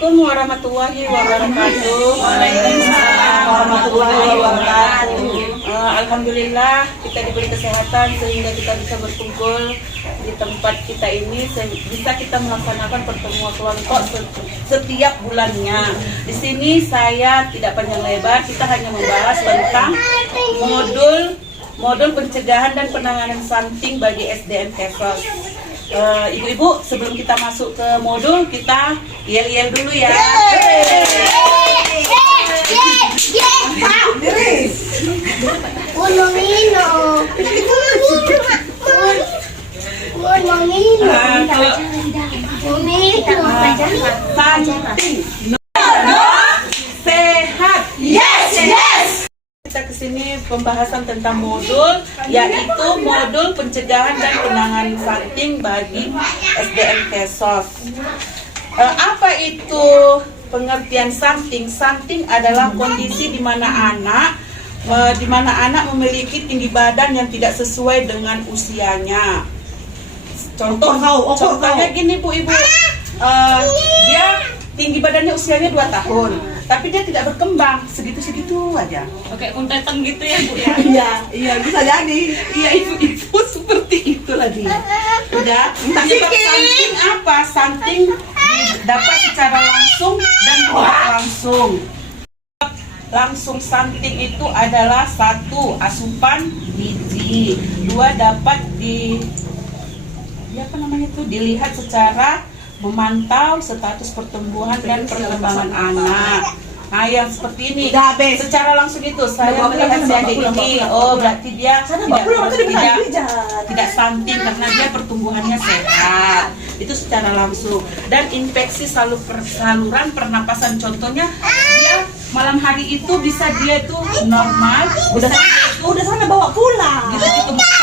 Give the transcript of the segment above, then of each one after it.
Assalamualaikum warahmatullahi wabarakatuh. Waalaikumsalam warahmatullahi wabarakatuh. Alhamdulillah kita diberi kesehatan sehingga kita bisa berkumpul di tempat kita ini, bisa kita melaksanakan pertemuan kelompok setiap bulannya. Di sini saya tidak panjang lebar, kita hanya membahas tentang modul pencegahan dan penanganan stunting bagi SDN Kesos. Ibu-ibu, sebelum kita masuk ke modul, kita yel-yel dulu ya. Stunting, sehat. Yes. Kita kesini pembahasan tentang modul, yaitu modul pencegahan dan penanganan stunting bagi SDN Kesos. Apa itu pengertian stunting? Stunting adalah kondisi di mana anak memiliki tinggi badan yang tidak sesuai dengan usianya. Contohnya gini Bu Ibu, dia tinggi badannya usianya 2 tahun. Tapi dia tidak berkembang, segitu-segitu aja. Oke, kuntetan gitu ya Bu ya? Iya bisa jadi. Iya ibu seperti itulah dia. Udah. Penyebab stunting apa? Stunting dapat secara langsung dan tidak langsung. Langsung stunting itu adalah 1. Asupan gizi, 2 dapat dilihat secara memantau status pertumbuhan dan perkembangan anak. Nah, yang seperti ini secara langsung itu saya melihat si adik ini, berarti dia tidak stunting karena dia pertumbuhannya sehat. Itu secara langsung. Dan infeksi saluran pernapasan, contohnya dia malam hari itu bisa dia itu normal, udah sana bawa pulang. Gitu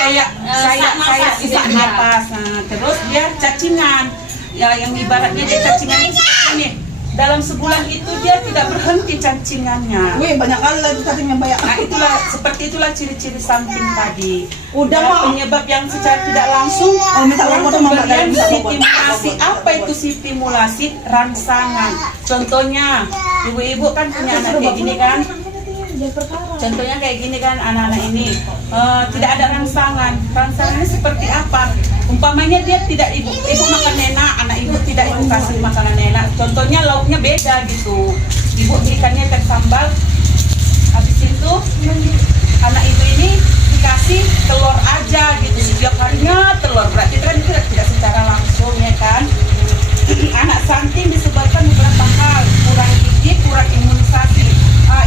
kayak saya sesak napas. Nah, terus dia cacingan. Ya, yang ibaratnya dia cacingan ini dalam sebulan itu dia tidak berhenti cacingannya. Wih, banyak kali lagi cacing yang banyak. Nah, seperti itulah ciri-ciri stunting tadi. Penyebab yang secara tidak langsung. Kemudian stimulasi. Apa itu stimulasi? Rangsangan. Contohnya, ibu-ibu kan punya anak kayak gini kan? Contohnya kayak gini kan, anak-anak ini tidak ada rangsangan. Rangsangannya seperti apa? Umpamanya dia tidak ibu makan enak, anak ibu tidak ibu kasih makanan enak. Contohnya lauknya beda gitu. Ibu ikannya tersambal, habis itu anak ibu ini dikasih telur aja gitu. Setiap harinya telur, berarti kan itu tidak secara langsung ya kan. Anak stunting disebabkan beberapa hal, kurang gizi, kurang imunisasi.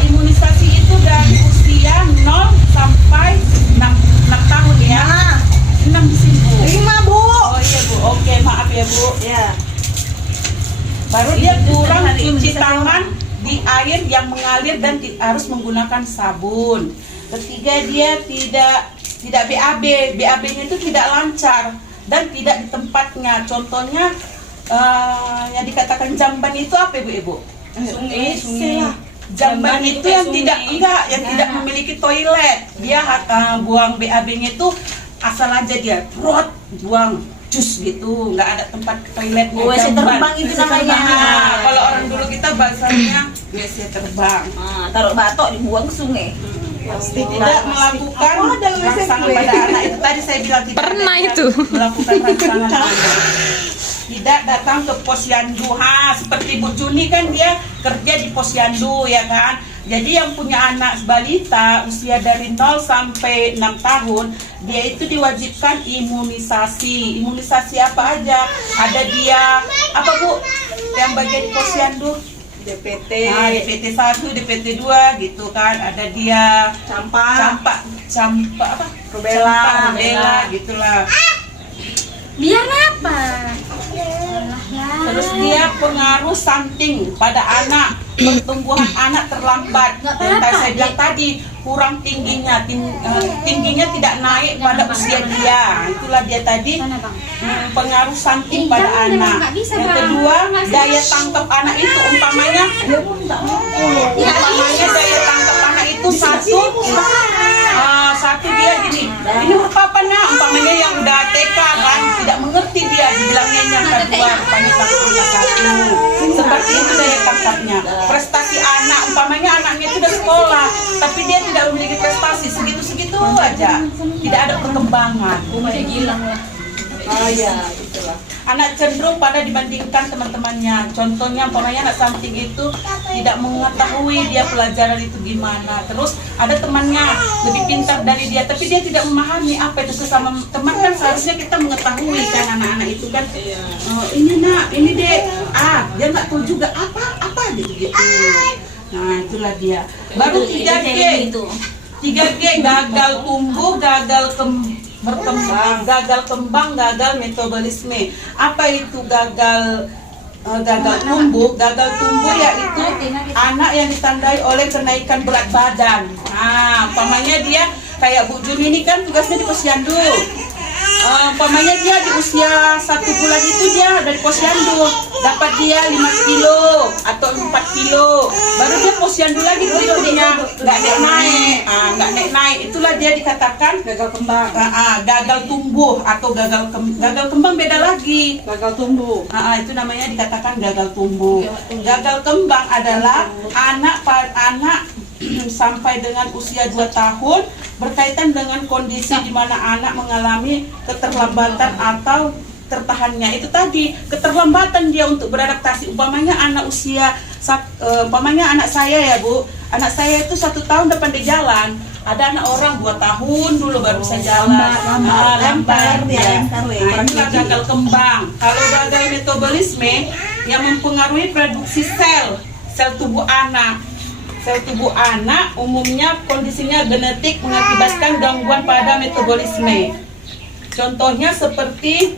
Imunisasi itu dari usia 0 sampai 6 tahun ya. 6 di sini Bu. 5 Bu. Oh iya Bu, oke maaf ya Bu. Ya. Baru dia kurang cuci tangan di air yang mengalir dan harus menggunakan sabun. Ketiga, dia tidak BAB. BAB-nya itu tidak lancar dan tidak di tempatnya. Contohnya yang dikatakan jamban itu apa Ibu? Sungai. Jamban itu yang tidak memiliki toilet. Dia buang BAB-nya itu asal aja dia buang jus gitu, nggak ada tempat toiletnya. WC terbang itu namanya. Kalau orang dulu kita bahasanya WC terbang. Taruh batok dibuang ke sungai. Tidak melakukan rangsangan pada anak, itu tadi saya bilang tidak pernah itu melakukan rangsangan. Tidak datang ke posyandu. Seperti Bu Juni kan dia kerja di posyandu ya kan. Jadi yang punya anak balita usia dari 0 sampai 6 tahun, dia itu diwajibkan imunisasi. Imunisasi apa aja? Ada dia apa Bu? Yang bagian di posyandu? DPT. DPT 1, DPT 2 gitu kan. Ada dia campak apa? Rubella gitulah. biar apa? Terus dia pengaruh stunting pada anak, pertumbuhan anak terlambat. Yang saya bilang tadi, kurang tingginya tidak naik pada usia dia. Itulah dia tadi pengaruh stunting pada anak. Yang kedua, daya tangkap anak itu umpamanya daya tangkap anak itu satu dia gini, ini apa umpamanya yang udah TK kan tidak mengerti dia, dibilangnya main yang kedua, penyebab yang satu. Seperti itu daya tangkapnya. Prestasi anak, umpamanya anaknya itu udah sekolah, tapi dia tidak memiliki prestasi, segitu-segitu aja, tidak ada perkembangan. Gilang lah. Oh iya, itulah. Anak cenderung pada dibandingkan teman-temannya. Contohnya, umpamanya anak stunting itu tidak mengetahui dia pelajaran itu gimana. Terus ada temannya lebih pintar dari dia, tapi dia tidak memahami apa itu sesama teman. Kan seharusnya kita mengetahui kan anak-anak itu kan. Oh, ini nak, ini dek. Dia nggak tahu juga apa gitu. Nah itulah dia. Baru 3G. 3G gagal tumbuh, gagal berkembang, gagal kembang, gagal metabolisme. Apa itu gagal tumbuh? Gagal tumbuh yaitu anak yang ditandai oleh kenaikan berat badan. Nah, umpamanya dia kayak Bu Jun ini kan tugasnya di posyandu. Umpamanya dia di usia 1 bulan itu dia dari posyandu dapat dia 5 kilo atau 4 kilo, baru dia posyandu lagi berikutnya nggak naik naik, itulah dia dikatakan Gagal kembang. gagal tumbuh atau gagal kembang beda lagi. Gagal tumbuh. Itu namanya dikatakan gagal tumbuh. Gagal kembang adalah anak sampai dengan usia 2 tahun berkaitan dengan kondisi di mana anak mengalami keterlambatan atau tertahannya. Itu tadi keterlambatan dia untuk beradaptasi. Umpamanya anak saya ya Bu, anak saya itu 1 tahun udah pandai jalan. Ada anak orang 2 tahun dulu baru bisa jalan. Lambat ya. Itulah gagal kembang. Kalau gagal metabolisme yang mempengaruhi produksi sel tubuh anak. Sel tubuh anak umumnya kondisinya genetik mengakibatkan gangguan pada metabolisme. Contohnya seperti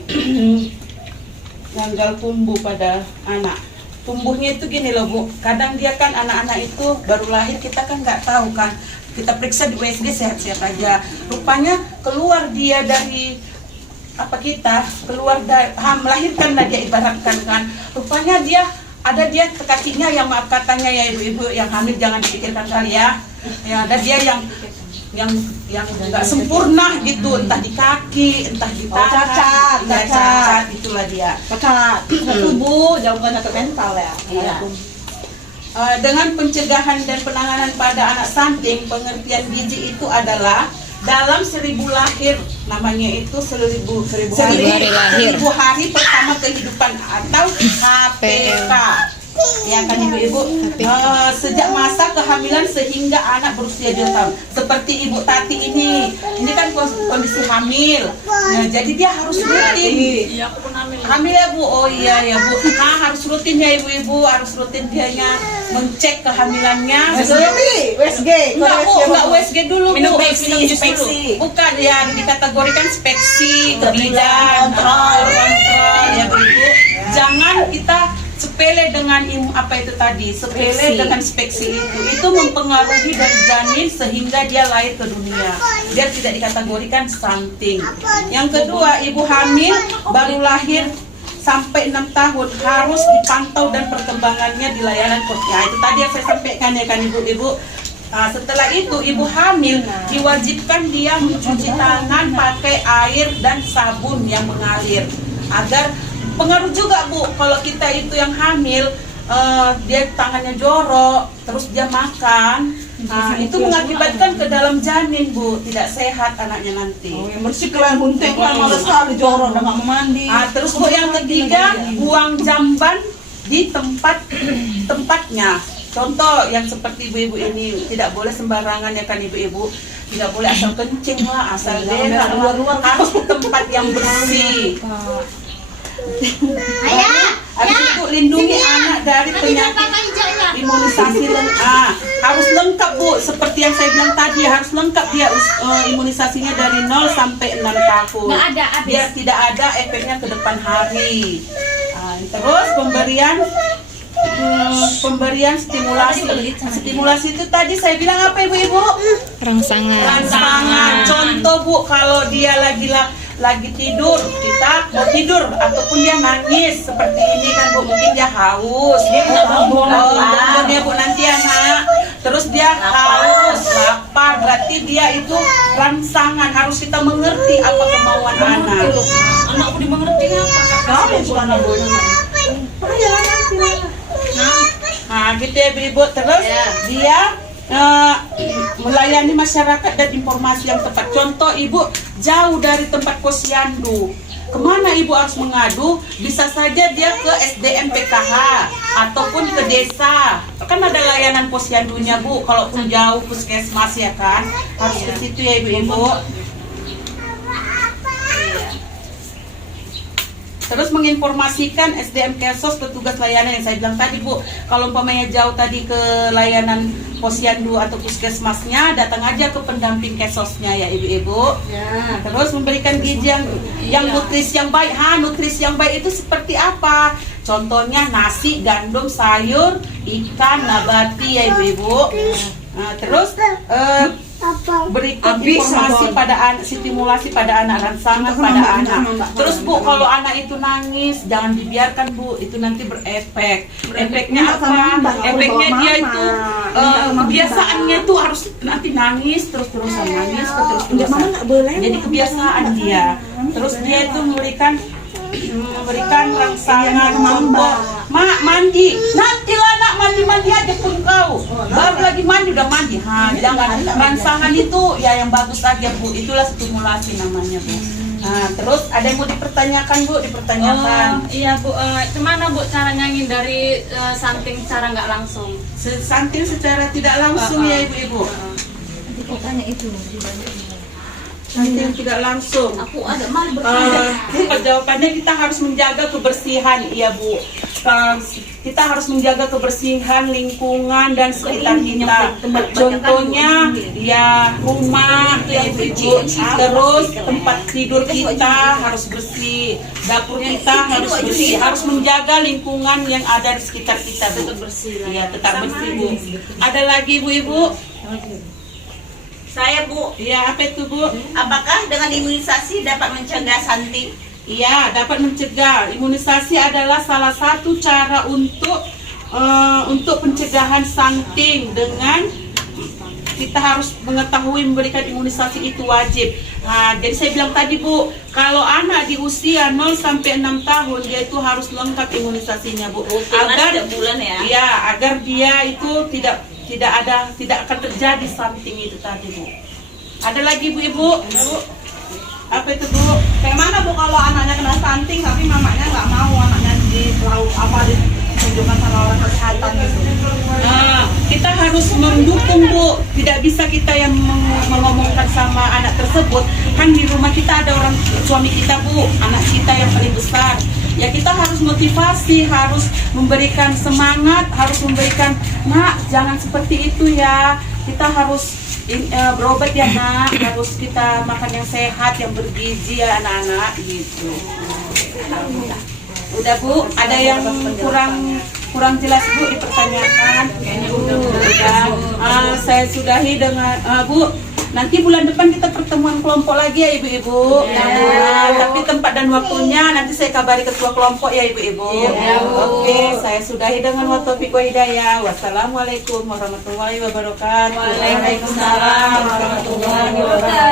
gagal tumbuh pada anak. Tumbuhnya itu gini loh Bu, kadang dia kan anak-anak itu baru lahir, kita kan nggak tahu kan. Kita periksa di USG sehat-sehat aja. Rupanya keluar dia dari melahirkan lah dia ibaratkan kan. Rupanya dia kakinya yang maaf katanya ya ibu-ibu yang hamil jangan dipikirkan kali ya. Ya ada dia yang nggak sempurna gitu, entah di kaki, entah di tangan, cacat, itulah dia. Cacat tubuh, jangan ke mental ya. Iya. Dengan pencegahan dan penanganan pada anak stunting, pengertian gizi itu adalah dalam 1000 lahir, namanya itu 1000 hari pertama kehidupan atau HPK. Ya kan ibu-ibu, sejak masa kehamilan sehingga anak berusia 2 tahun. Seperti Ibu Tati ini kan kondisi hamil. Nah, jadi dia harus rutin. Iya, aku pun hamil. Hamil ya Bu? Oh iya ya Bu. Nah harus rutin ya ibu-ibu, harus rutin dianya mengecek kehamilannya. USG. Enggak USG dulu Minum Bu. speksi. Bukan yang dikategorikan speksi, kebidan, kontrol ya Bu Ibu. Jangan kita sepele dengan sepele dengan speksi itu mempengaruhi dari janin sehingga dia lahir ke dunia. Dia tidak dikategorikan stunting. Yang kedua, ibu hamil baru lahir sampai 6 tahun harus dipantau dan perkembangannya di layanan posyandu. Itu tadi yang saya sampaikan ya kan ibu-ibu. Setelah itu ibu hamil diwajibkan dia mencuci tangan pakai air dan sabun yang mengalir agar pengaruh juga Bu, kalau kita itu yang hamil, dia tangannya jorok, terus dia makan, itu mengakibatkan ke dalam janin Bu, tidak sehat anaknya nanti. Yang bersih kalian bunting kan malas sekali jorok, udah nggak mau mandi. Terus Bu yang ketiga, buang jamban di tempatnya. Contoh yang seperti ibu-ibu ini, tidak boleh sembarangan ya kan ibu-ibu, tidak boleh asal kencing lah, asal berak, harus di tempat yang bersih. Habis itu lindungi anak dari penyakit imunisasi harus lengkap Bu, seperti yang saya bilang tadi, harus lengkap dia imunisasinya dari 0 sampai 6 tahun. Nggak ada, habis. Biar tidak ada efeknya ke depan hari. Terus pemberian stimulasi itu tadi saya bilang apa ibu-ibu? Rangsangan. Contoh Bu, kalau dia lagi tidur, kita mau tidur ataupun dia nangis seperti ini kan Bu, mungkin dia haus. Dia Bu nanti ya nak. Terus dia haus, lapar, berarti dia itu rangsangan. Harus kita mengerti apa kemauan anak. Anakku dimengerti apa? Kami bukan anak. Nah, gitu ya Ibu. Terus dia melayani masyarakat dan informasi yang tepat. Contoh Ibu jauh dari tempat posyandu. Kemana Ibu harus mengadu? Bisa saja dia ke SDM PKH ataupun ke desa. Kan ada layanan posyandunya Bu. Kalaupun jauh puskesmas ya kan, harus ke situ ya Ibu-ibu. Terus menginformasikan SDM Kesos petugas layanan yang saya bilang tadi Bu. Kalau umpamanya jauh tadi ke layanan posyandu atau puskesmasnya, datang aja ke pendamping Kesosnya ya Ibu-ibu. Ya. Terus memberikan gizi yang nutrisi yang baik. Nutrisi yang baik itu seperti apa? Contohnya nasi, gandum, sayur, ikan, nabati ya Ibu-ibu. Nah, terus berikan informasi pada anak, stimulasi pada anak, rangsangan pada anak. Terus Bu, kalau anak itu nangis, jangan dibiarkan Bu, itu nanti berefek. Efeknya apa? Efeknya dia itu kebiasaannya tuh harus nanti nangis terus-terusan, nangis terus-terusan. Jadi kebiasaan dia. Terus dia itu memberikan rangsangan, contoh, Mak mandi, nantilah nak mandi aja pun kau, baru lagi mandi udah mandi. Jangan rangsangan itu ya yang bagus aja Bu, itulah stimulasi namanya Bu. Nah, terus ada yang mau dipertanyakan Bu, dipertanyakan. Iya Bu, gimana Bu cara dari stunting secara nggak langsung? Stunting secara tidak langsung ya Ibu-ibu. Tanya itu. Stunting tidak langsung. Aku ada malu bertanya. Jawabannya kita harus menjaga kebersihan, iya Bu. Kita harus menjaga kebersihan lingkungan dan sekitar kita. Contohnya ya rumah ya Ibu. Terus tempat tidur kita harus bersih, dapur kita harus bersih, harus menjaga lingkungan yang ada di sekitar kita tetap bersih. Ya, tetap bersih Bu. Ada lagi Bu-ibu? Saya Bu, Iya, apa itu Bu? apakah dengan imunisasi dapat mencegah stunting? Iya, dapat mencegah. Imunisasi adalah salah satu cara untuk pencegahan stunting. Dengan kita harus mengetahui memberikan imunisasi itu wajib. Nah, jadi saya bilang tadi Bu, kalau anak di usia 0 sampai 6 tahun dia itu harus lengkap imunisasinya Bu. Agar bulan ya. Iya, agar dia itu tidak akan terjadi stunting itu tadi Bu. Ada lagi Bu-ibu? Apa itu Bu? Kayak mana Bu kalau anaknya kena stunting tapi mamanya nggak mau anaknya ditunjukkan sama orang kesehatan gitu? Nah, kita harus mendukung Bu. Tidak bisa kita yang mengomongkan sama anak tersebut. Kan di rumah kita ada orang suami kita Bu, anak kita yang paling besar. Ya kita harus motivasi, harus memberikan semangat, harus memberikan, Nak jangan seperti itu ya. Kita harus berobat ya Nak, harus kita makan yang sehat, yang bergizi ya anak-anak gitu. Udah Bu, ada yang kurang jelas Bu dipertanyakan? Udah. Saya sudahi dengan Bu. Nanti bulan depan kita pertemuan kelompok lagi ya Ibu-ibu. Tapi tempat dan waktunya nanti saya kabari ketua kelompok ya Ibu-ibu. Oke, saya sudahi dengan wa taufiq wa hidayah. Wassalamualaikum warahmatullahi wabarakatuh. Waalaikumsalam warahmatullahi wabarakatuh.